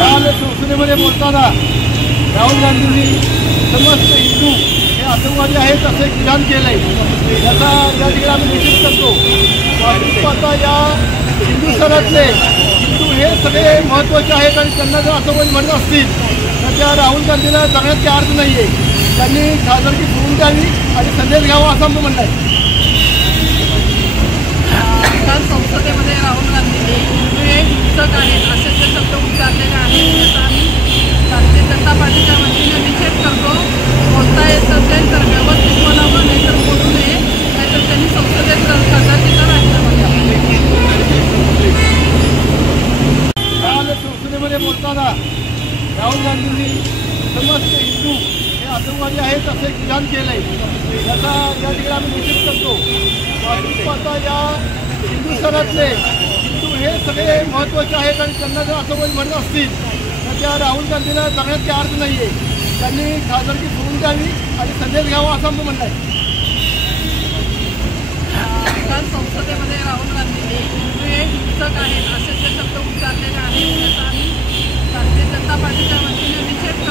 काल संसदेमध्ये बोलताना राहुल गांधींनी समस्त हिंदू हे आतंकवादी आहेत असं एक विधान केलंय, त्याचा या ठिकाणी आम्ही निषेध करतो। आता या हिंदू सणातले हिंदू हे सगळे महत्त्वाचे आहेत आणि त्यांना जर असं कोणी म्हणत असतील तर त्या राहुल गांधीला जगण्यात काही अर्थ नाही आहे। त्यांनी खासदारकी सोडून द्यावी आणि संदेश घ्यावा असं आमचं म्हणणं आहे। काल संसदेमध्ये राहुल गांधींनी हिंदू हे हिंसक आहेत असे जे शब्द उच्चारलेले आहेत त्याचा आम्ही भारतीय जनता पार्टीच्या वतीने निषेध करतो। बोलता येत असेल तर व्यवस्थित बोलावं, नाहीतर बोलू नये, नाहीतर त्यांनी संसदेत खासदारकीचा राजीनामा द्यावा। काल संसदेमध्ये बोलताना राहुल गांधींनी समस्त हिंदू हे आतंकवादी आहेत असं एक विधान केलंय, त्याचा या ठिकाणी आम्ही निषेध करतो। आता या हिंदू सणातले हिंदू हे सगळे महत्त्वाचे आहेत आणि त्यांना जर असं कोणी म्हणत असतील तर त्या राहुल गांधीला जगण्यात काही अर्थ नाही आहे। त्यांनी खासदारकी सोडून द्यावी आणि संदेश घ्यावा असं आमचं म्हणणं आहे। काल संसदेमध्ये राहुल गांधींनी हिंदू हे हिंसक आहेत असे जे शब्द उच्चारलेले आहेत त्याचा आम्ही भारतीय जनता पार्टीच्या वतीने निषेध